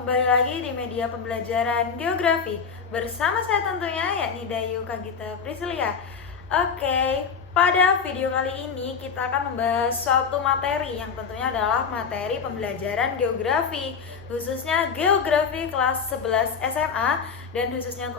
kembali lagi di media pembelajaran geografi bersama saya tentunya yakni Dayu Kagita Priscilia. Oke, pada video kali ini kita akan membahas suatu materi yang tentunya adalah materi pembelajaran geografi, khususnya geografi kelas 11 SMA dan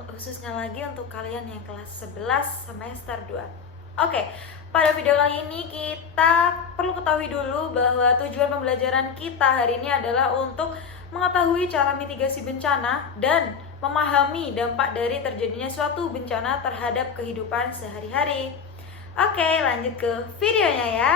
khususnya lagi untuk kalian yang kelas 11 semester 2. Oke, pada video kali ini kita perlu ketahui dulu bahwa tujuan pembelajaran kita hari ini adalah untuk mengetahui cara mitigasi bencana dan memahami dampak dari terjadinya suatu bencana terhadap kehidupan sehari-hari. Oke, lanjut ke videonya ya.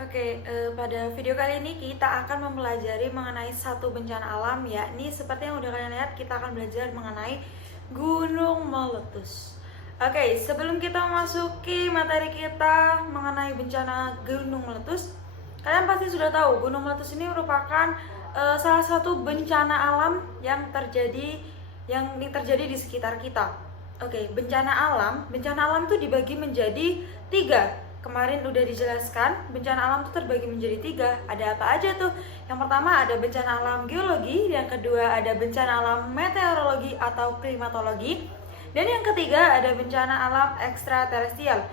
Oke, pada video kali ini kita akan mempelajari mengenai satu bencana alam, yakni seperti yang udah kalian lihat, kita akan belajar mengenai gunung meletus. Oke, sebelum kita memasuki materi kita mengenai bencana gunung meletus, kalian pasti sudah tahu gunung meletus ini merupakan salah satu bencana alam yang terjadi di sekitar kita. Oke, bencana alam itu dibagi menjadi 3. Kemarin udah dijelaskan, bencana alam itu terbagi menjadi 3. Ada apa aja tuh? Yang pertama ada bencana alam geologi, yang kedua ada bencana alam meteorologi atau klimatologi, dan yang ketiga ada bencana alam ekstraterestrial.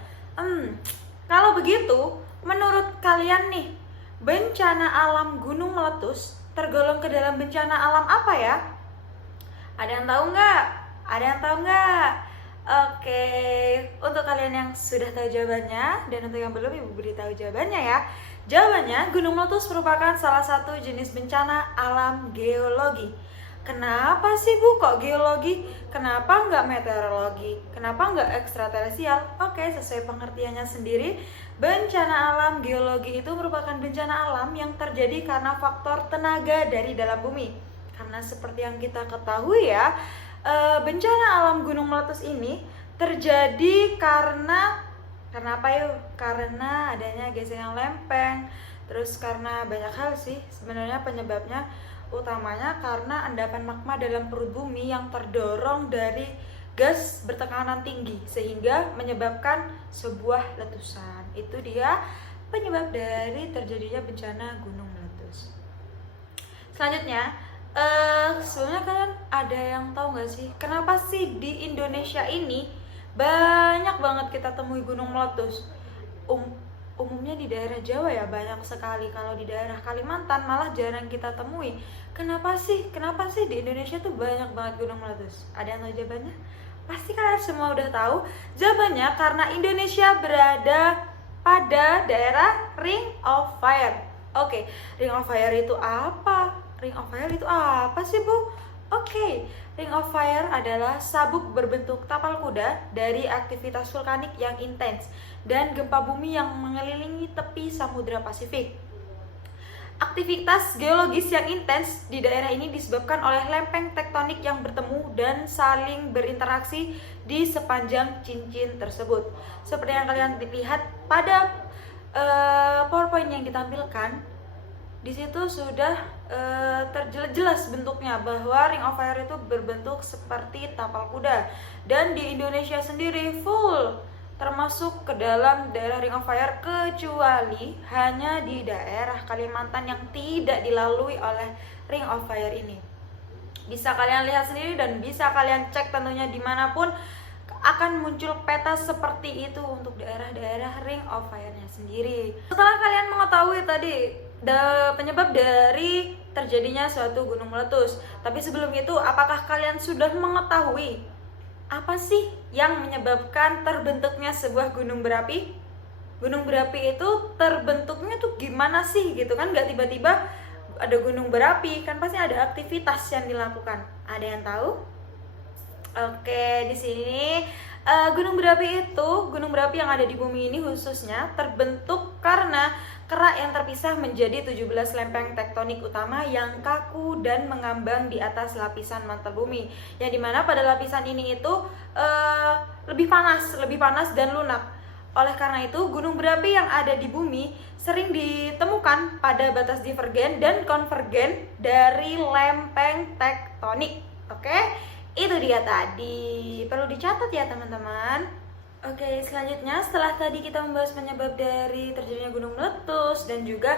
Kalau begitu, menurut kalian nih, bencana alam gunung meletus tergolong ke dalam bencana alam apa ya? Ada yang tahu nggak? Oke, untuk kalian yang sudah tahu jawabannya dan untuk yang belum, Ibu beritahu jawabannya ya. Jawabannya, gunung meletus merupakan salah satu jenis bencana alam geologi. Kenapa sih Bu kok geologi? Kenapa nggak meteorologi? Kenapa nggak ekstraterestrial? Oke, sesuai pengertiannya sendiri, bencana alam geologi itu merupakan bencana alam yang terjadi karena faktor tenaga dari dalam bumi. Karena seperti yang kita ketahui ya, bencana alam gunung meletus ini terjadi karena apa yuk? Karena adanya gesekan lempeng, terus karena banyak hal sih sebenarnya penyebabnya. Utamanya karena endapan magma dalam perut bumi yang terdorong dari gas bertekanan tinggi sehingga menyebabkan sebuah letusan. Itu dia penyebab dari terjadinya bencana gunung meletus. Selanjutnya, sebelumnya kalian ada yang tahu nggak sih kenapa sih di Indonesia ini banyak banget kita temui gunung meletus? Umumnya di daerah Jawa ya banyak sekali, kalau di daerah Kalimantan malah jarang kita temui. Kenapa sih di Indonesia tuh banyak banget gunung meletus? Ada yang tahu jawabannya? Pasti kalian semua udah tahu jawabannya, karena Indonesia berada pada daerah Ring of Fire. Oke, Ring of Fire itu apa? Sih Bu? Oke, Ring of Fire adalah sabuk berbentuk tapal kuda dari aktivitas vulkanik yang intens dan gempa bumi yang mengelilingi tepi Samudra Pasifik. Aktivitas geologis yang intens di daerah ini disebabkan oleh lempeng tektonik yang bertemu dan saling berinteraksi di sepanjang cincin tersebut. Seperti yang kalian lihat pada PowerPoint yang ditampilkan, di situ sudah terjelas bentuknya bahwa Ring of Fire itu berbentuk seperti tapal kuda, dan di Indonesia sendiri full termasuk ke dalam daerah Ring of Fire, kecuali hanya di daerah Kalimantan yang tidak dilalui oleh Ring of Fire ini. Bisa kalian lihat sendiri dan bisa kalian cek tentunya dimanapun akan muncul peta seperti itu untuk daerah-daerah Ring of Fire-nya sendiri. Setelah kalian mengetahui tadi penyebab dari terjadinya suatu gunung meletus, tapi sebelum itu, apakah kalian sudah mengetahui apa sih yang menyebabkan terbentuknya sebuah gunung berapi? Gunung berapi itu terbentuknya tuh gimana sih gitu kan? Gak tiba-tiba ada gunung berapi, kan pasti ada aktivitas yang dilakukan. Ada yang tahu? Oke, di sini gunung berapi yang ada di bumi ini khususnya terbentuk karena kerak yang terpisah menjadi 17 lempeng tektonik utama yang kaku dan mengambang di atas lapisan mantel bumi, yang dimana pada lapisan ini itu lebih panas dan lunak. Oleh karena itu, gunung berapi yang ada di bumi sering ditemukan pada batas divergen dan konvergen dari lempeng tektonik. Oke, itu dia tadi. Perlu dicatat ya teman-teman. Oke, selanjutnya setelah tadi kita membahas penyebab dari terjadinya gunung meletus dan juga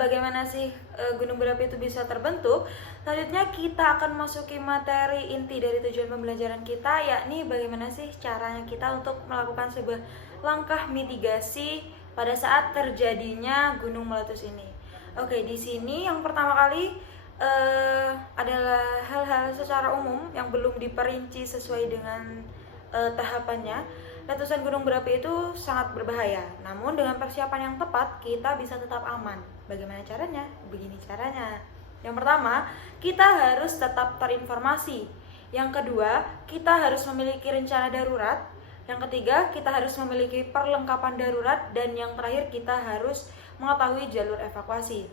bagaimana sih gunung berapi itu bisa terbentuk. Selanjutnya kita akan masuki materi inti dari tujuan pembelajaran kita, yakni bagaimana sih caranya kita untuk melakukan sebuah langkah mitigasi pada saat terjadinya gunung meletus ini. Oke, di sini yang pertama kali adalah hal-hal secara umum yang belum diperinci sesuai dengan tahapannya. Letusan gunung berapi itu sangat berbahaya, namun dengan persiapan yang tepat kita bisa tetap aman. Bagaimana caranya? Begini caranya. Yang pertama, kita harus tetap terinformasi. Yang kedua, kita harus memiliki rencana darurat. Yang ketiga, kita harus memiliki perlengkapan darurat. Dan yang terakhir, kita harus mengetahui jalur evakuasi.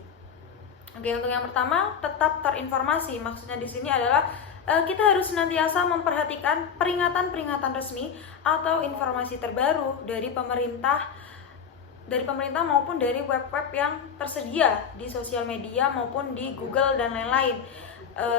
Oke, untuk yang pertama, tetap terinformasi. Maksudnya di sini adalah kita harus senantiasa memperhatikan peringatan-peringatan resmi atau informasi terbaru dari pemerintah maupun dari web-web yang tersedia di sosial media maupun di Google dan lain-lain.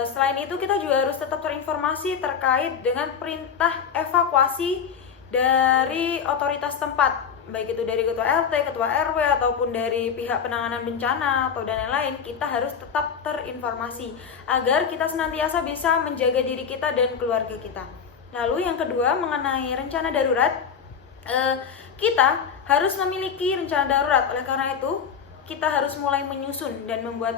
Selain itu, kita juga harus tetap terinformasi terkait dengan perintah evakuasi dari otoritas tempat, baik itu dari ketua RT, ketua RW, ataupun dari pihak penanganan bencana atau dan lain-lain. Kita harus tetap terinformasi agar kita senantiasa bisa menjaga diri kita dan keluarga kita. Lalu yang kedua, mengenai rencana darurat, kita harus memiliki rencana darurat. Oleh karena itu, kita harus mulai menyusun dan membuat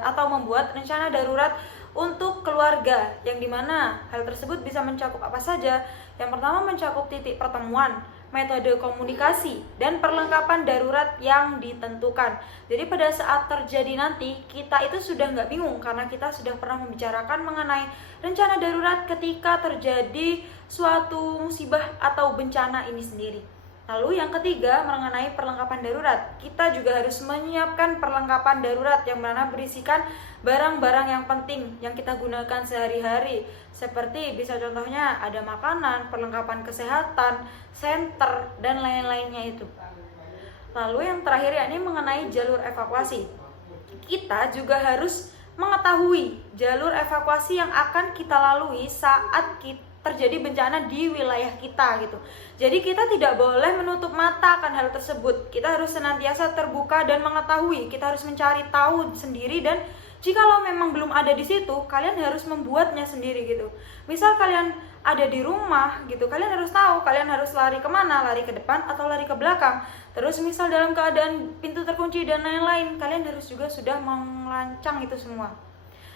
rencana darurat untuk keluarga, yang dimana hal tersebut bisa mencakup apa saja. Yang pertama, mencakup titik pertemuan, metode komunikasi, dan perlengkapan darurat yang ditentukan. Jadi pada saat terjadi nanti, kita itu sudah nggak bingung karena kita sudah pernah membicarakan mengenai rencana darurat ketika terjadi suatu musibah atau bencana ini sendiri. Lalu yang ketiga, mengenai perlengkapan darurat. Kita juga harus menyiapkan perlengkapan darurat yang mana berisikan barang-barang yang penting yang kita gunakan sehari-hari. Seperti bisa contohnya ada makanan, perlengkapan kesehatan, senter, dan lain-lainnya itu. Lalu yang terakhir yakni mengenai jalur evakuasi. Kita juga harus mengetahui jalur evakuasi yang akan kita lalui saat kita terjadi bencana di wilayah kita gitu. Jadi kita tidak boleh menutup mata akan hal tersebut. Kita harus senantiasa terbuka dan mengetahui. Kita harus mencari tahu sendiri, dan jikalau memang belum ada di situ, kalian harus membuatnya sendiri gitu. Misal kalian ada di rumah gitu, kalian harus tahu kalian harus lari kemana, lari ke depan atau lari ke belakang. Terus misal dalam keadaan pintu terkunci dan lain-lain, kalian harus juga sudah melancang itu semua.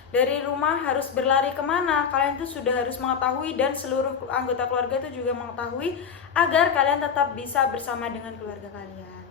Dari rumah harus berlari kemana, kalian itu sudah harus mengetahui, dan seluruh anggota keluarga itu juga mengetahui agar kalian tetap bisa bersama dengan keluarga kalian.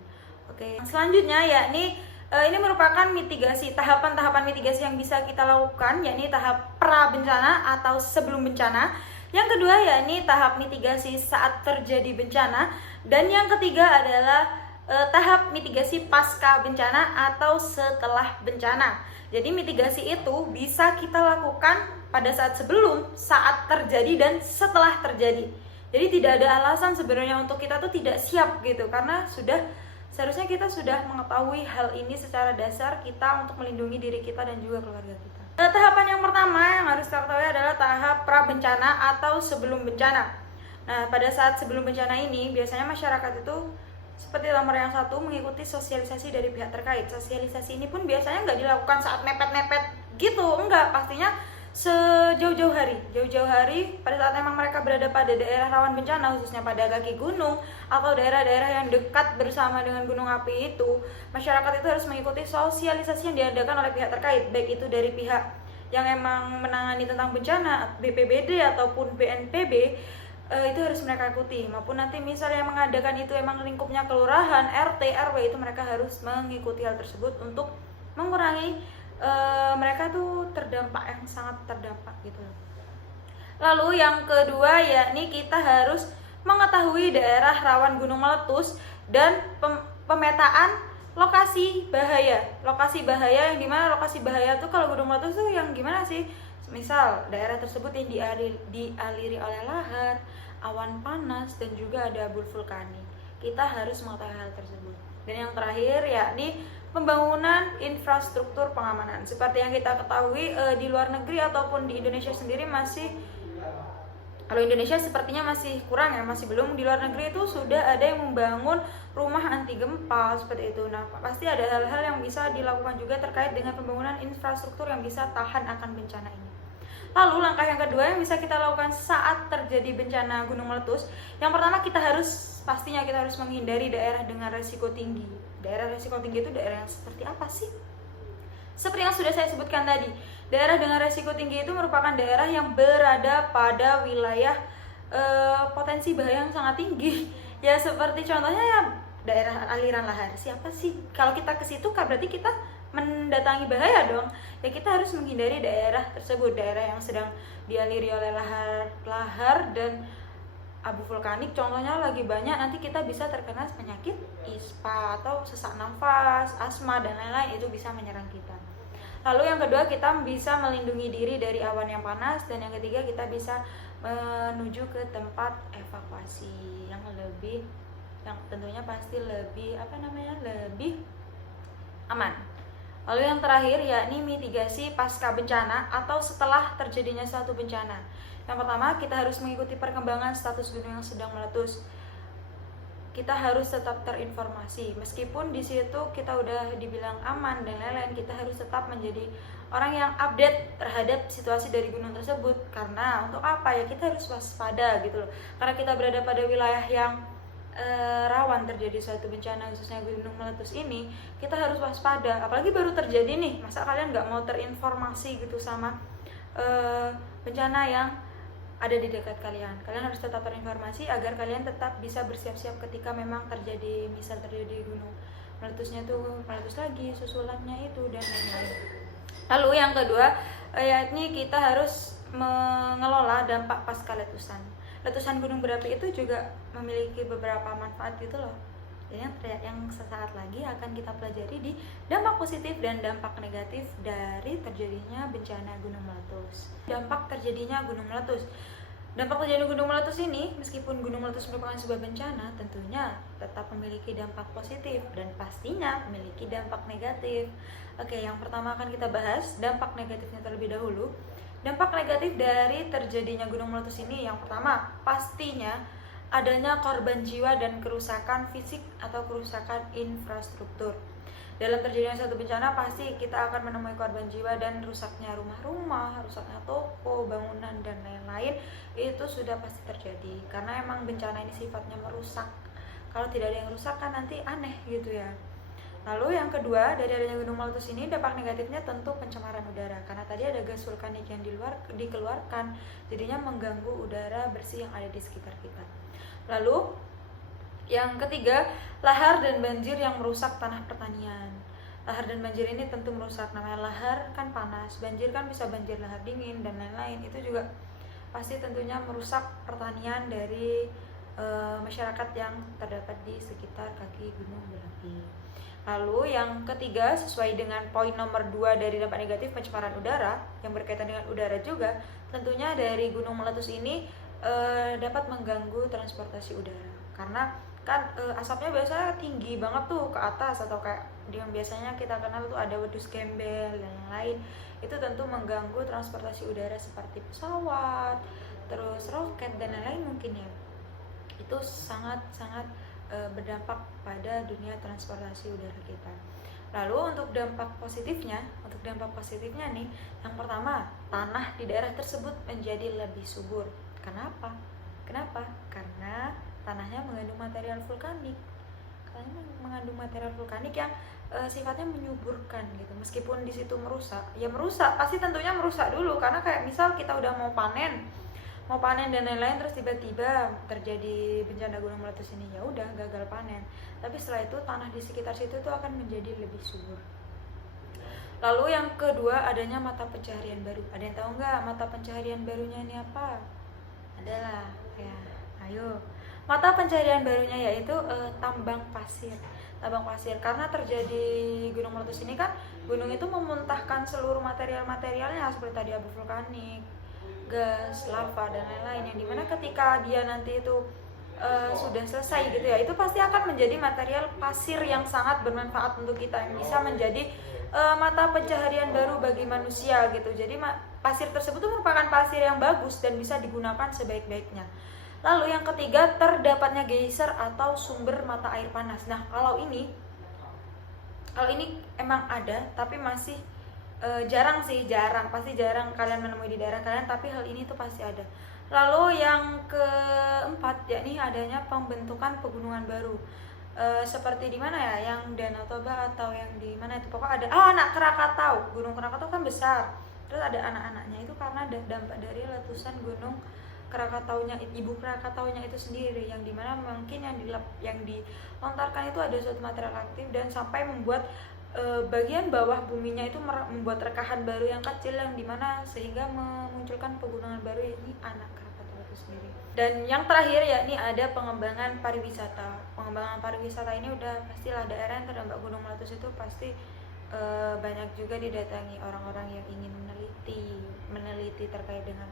Oke, selanjutnya yakni ini merupakan mitigasi, tahapan-tahapan mitigasi yang bisa kita lakukan, yakni tahap pra bencana atau sebelum bencana. Yang kedua yakni tahap mitigasi saat terjadi bencana, dan yang ketiga adalah tahap mitigasi pasca bencana atau setelah bencana. Jadi mitigasi itu bisa kita lakukan pada saat sebelum, saat terjadi, dan setelah terjadi. Jadi tidak ada alasan sebenarnya untuk kita tuh tidak siap gitu, karena seharusnya kita sudah mengetahui hal ini secara dasar kita untuk melindungi diri kita dan juga keluarga kita. Tahapan yang pertama yang harus kita ketahui adalah tahap pra bencana atau sebelum bencana. Nah, pada saat sebelum bencana ini biasanya masyarakat itu seperti nomor yang satu, mengikuti sosialisasi dari pihak terkait. Sosialisasi ini pun biasanya nggak dilakukan saat mepet-mepet gitu, enggak, pastinya sejauh-jauh hari pada saat memang mereka berada pada daerah rawan bencana, khususnya pada kaki gunung atau daerah-daerah yang dekat bersama dengan gunung api itu. Masyarakat itu harus mengikuti sosialisasi yang diadakan oleh pihak terkait, baik itu dari pihak yang emang menangani tentang bencana, BPBD ataupun BNPB. Itu harus mereka ikuti, maupun nanti misalnya yang mengadakan itu emang lingkupnya kelurahan, RT, RW, itu mereka harus mengikuti hal tersebut untuk mengurangi mereka tuh yang sangat terdampak gitu. Lalu yang kedua yakni kita harus mengetahui daerah rawan gunung meletus dan pemetaan lokasi bahaya. Lokasi bahaya yang dimana lokasi bahaya tuh kalau gunung meletus tuh yang gimana sih? Misal daerah tersebut yang dialiri oleh lahar, awan panas, dan juga ada abu vulkanik. Kita harus mengetahui hal tersebut. Dan yang terakhir yakni pembangunan infrastruktur pengamanan. Seperti yang kita ketahui di luar negeri ataupun di Indonesia sendiri masih Kalau Indonesia sepertinya masih kurang ya, masih belum. Di luar negeri itu sudah ada yang membangun rumah anti gempa seperti itu. Nah, pasti ada hal-hal yang bisa dilakukan juga terkait dengan pembangunan infrastruktur yang bisa tahan akan bencana ini. Lalu langkah yang kedua yang bisa kita lakukan saat terjadi bencana gunung meletus, yang pertama pastinya kita harus menghindari daerah dengan resiko tinggi. Daerah resiko tinggi itu daerah yang seperti apa sih? Seperti yang sudah saya sebutkan tadi, daerah dengan resiko tinggi itu merupakan daerah yang berada pada wilayah potensi bahaya yang sangat tinggi. Ya seperti contohnya ya daerah aliran lahar. Siapa sih? Kalau kita ke situ berarti kita mendatangi bahaya dong. Ya kita harus menghindari daerah tersebut, daerah yang sedang dialiri oleh lahar dan abu vulkanik. Contohnya lagi banyak, nanti kita bisa terkena penyakit ispa atau sesak nafas, asma dan lain-lain, itu bisa menyerang kita. Lalu yang kedua, kita bisa melindungi diri dari awan yang panas, dan yang ketiga kita bisa menuju ke tempat evakuasi yang tentunya pasti lebih lebih aman. Lalu yang terakhir yakni mitigasi pasca bencana atau setelah terjadinya suatu bencana. Yang pertama, kita harus mengikuti perkembangan status gunung yang sedang meletus. Kita harus tetap terinformasi, meskipun di situ kita udah dibilang aman dan lain-lain, kita harus tetap menjadi orang yang update terhadap situasi dari gunung tersebut. Karena untuk apa ya, kita harus waspada gitu loh, karena kita berada pada wilayah yang rawan terjadi suatu bencana, khususnya gunung meletus ini. Kita harus waspada, apalagi baru terjadi nih, masa kalian nggak mau terinformasi gitu sama bencana yang ada di dekat kalian. Kalian harus tetap terinformasi agar kalian tetap bisa bersiap-siap ketika memang terjadi gunung meletusnya tuh, meletus lagi, susulannya itu dan lain-lain. Lalu yang kedua, yakni kita harus mengelola dampak pasca letusan. Letusan gunung berapi itu juga memiliki beberapa manfaat gitu loh. Yang sesaat lagi akan kita pelajari di dampak positif dan dampak negatif dari terjadinya bencana gunung meletus. Dampak terjadinya gunung meletus. Dampak terjadinya gunung meletus ini, meskipun gunung meletus merupakan sebuah bencana, tentunya tetap memiliki dampak positif dan pastinya memiliki dampak negatif. Oke, yang pertama akan kita bahas dampak negatifnya terlebih dahulu. Dampak negatif dari terjadinya gunung meletus ini, yang pertama pastinya adanya korban jiwa dan kerusakan fisik atau kerusakan infrastruktur. Dalam terjadinya satu bencana pasti kita akan menemui korban jiwa dan rusaknya rumah-rumah, rusaknya toko, bangunan dan lain-lain. Itu sudah pasti terjadi karena emang bencana ini sifatnya merusak. Kalau tidak ada yang rusak kan nanti aneh gitu ya. Lalu yang kedua, dari adanya gunung meletus ini dampak negatifnya tentu pencemaran udara, karena tadi ada gas vulkanik yang dikeluarkan, jadinya mengganggu udara bersih yang ada di sekitar kita. Lalu yang ketiga, lahar dan banjir yang merusak tanah pertanian. Lahar dan banjir ini tentu merusak, namanya lahar kan panas, banjir kan bisa banjir lahar dingin dan lain-lain. Itu juga pasti tentunya merusak pertanian dari masyarakat yang terdapat di sekitar kaki gunung berapi. Lalu yang ketiga, sesuai dengan poin nomor 2 dari dampak negatif pencemaran udara yang berkaitan dengan udara juga, tentunya dari gunung meletus ini dapat mengganggu transportasi udara. Karena kan asapnya biasanya tinggi banget tuh ke atas, atau kayak yang biasanya kita kenal tuh ada wedus gembel dan lain-lain. Itu tentu mengganggu transportasi udara seperti pesawat, terus roket dan lain-lain mungkin ya. Itu sangat-sangat berdampak pada dunia transportasi udara kita. Lalu untuk dampak positifnya nih, yang pertama, tanah di daerah tersebut menjadi lebih subur. Kenapa? Karena tanahnya mengandung material vulkanik. Karena mengandung material vulkanik yang sifatnya menyuburkan gitu. Meskipun di situ merusak, pasti tentunya merusak dulu, karena kayak misal kita udah mau panen dan lain-lain, terus tiba-tiba terjadi bencana gunung meletus ini, ya udah gagal panen. Tapi setelah itu tanah di sekitar situ tuh akan menjadi lebih subur. Lalu yang kedua, adanya mata pencaharian baru. Ada yang tahu nggak mata pencaharian barunya ini apa? Adalah ya, ayo. Mata pencaharian barunya yaitu tambang pasir. Karena terjadi gunung meletus ini kan, gunung itu memuntahkan seluruh material-materialnya seperti tadi abu vulkanik, gas, lava dan lain-lain, yang dimana ketika dia nanti itu sudah selesai gitu ya, itu pasti akan menjadi material pasir yang sangat bermanfaat untuk kita, yang bisa menjadi mata pencaharian baru bagi manusia gitu. Jadi pasir tersebut tuh merupakan pasir yang bagus dan bisa digunakan sebaik-baiknya. Lalu yang ketiga, terdapatnya geyser atau sumber mata air panas. Nah, kalau ini emang ada, tapi masih jarang, pasti jarang kalian menemui di daerah kalian, tapi hal ini tuh pasti ada. Lalu yang keempat, yakni adanya pembentukan pegunungan baru. Seperti di mana ya, yang Danau Toba atau yang di mana itu, pokoknya ada anak Krakatau. Gunung Krakatau kan besar, terus ada anak-anaknya itu karena dampak dari letusan gunung Krakataunya, ibu Krakataunya itu sendiri, yang dimana mungkin yang dilontarkan itu ada suatu material aktif dan sampai membuat bagian bawah buminya itu membuat rekahan baru yang kecil, yang dimana sehingga memunculkan pegunungan baru, ini anak Krakatau itu sendiri. Dan yang terakhir yakni ada pengembangan pariwisata. Pengembangan pariwisata ini udah pastilah, daerah yang terdampak gunung meletus itu pasti banyak juga didatangi orang-orang yang ingin meneliti terkait dengan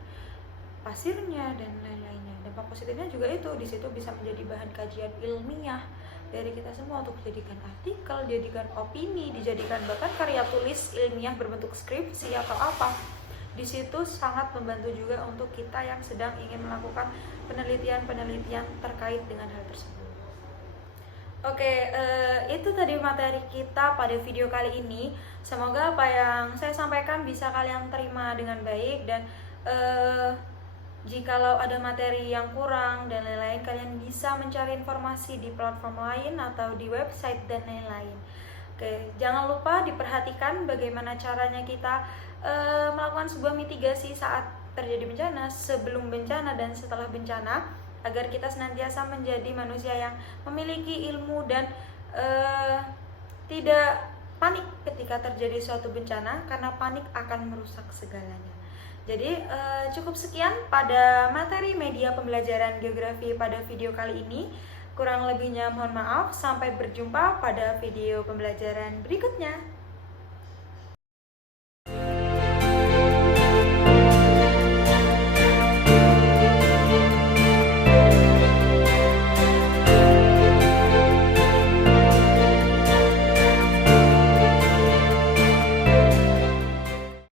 pasirnya dan lain-lainnya. Dampak positifnya juga itu, di situ bisa menjadi bahan kajian ilmiah dari kita semua untuk dijadikan artikel, dijadikan opini, dijadikan bahkan karya tulis ilmiah berbentuk skripsi atau apa. Di situ sangat membantu juga untuk kita yang sedang ingin melakukan penelitian terkait dengan hal tersebut. Oke, itu tadi materi kita pada video kali ini. Semoga apa yang saya sampaikan bisa kalian terima dengan baik, dan jikalau ada materi yang kurang dan lain-lain, kalian bisa mencari informasi di platform lain atau di website dan lain-lain. Oke, jangan lupa diperhatikan bagaimana caranya kita melakukan sebuah mitigasi saat terjadi bencana, sebelum bencana dan setelah bencana, agar kita senantiasa menjadi manusia yang memiliki ilmu dan tidak panik ketika terjadi suatu bencana, karena panik akan merusak segalanya. Jadi cukup sekian pada materi media pembelajaran geografi pada video kali ini. Kurang lebihnya mohon maaf. Sampai berjumpa pada video pembelajaran berikutnya.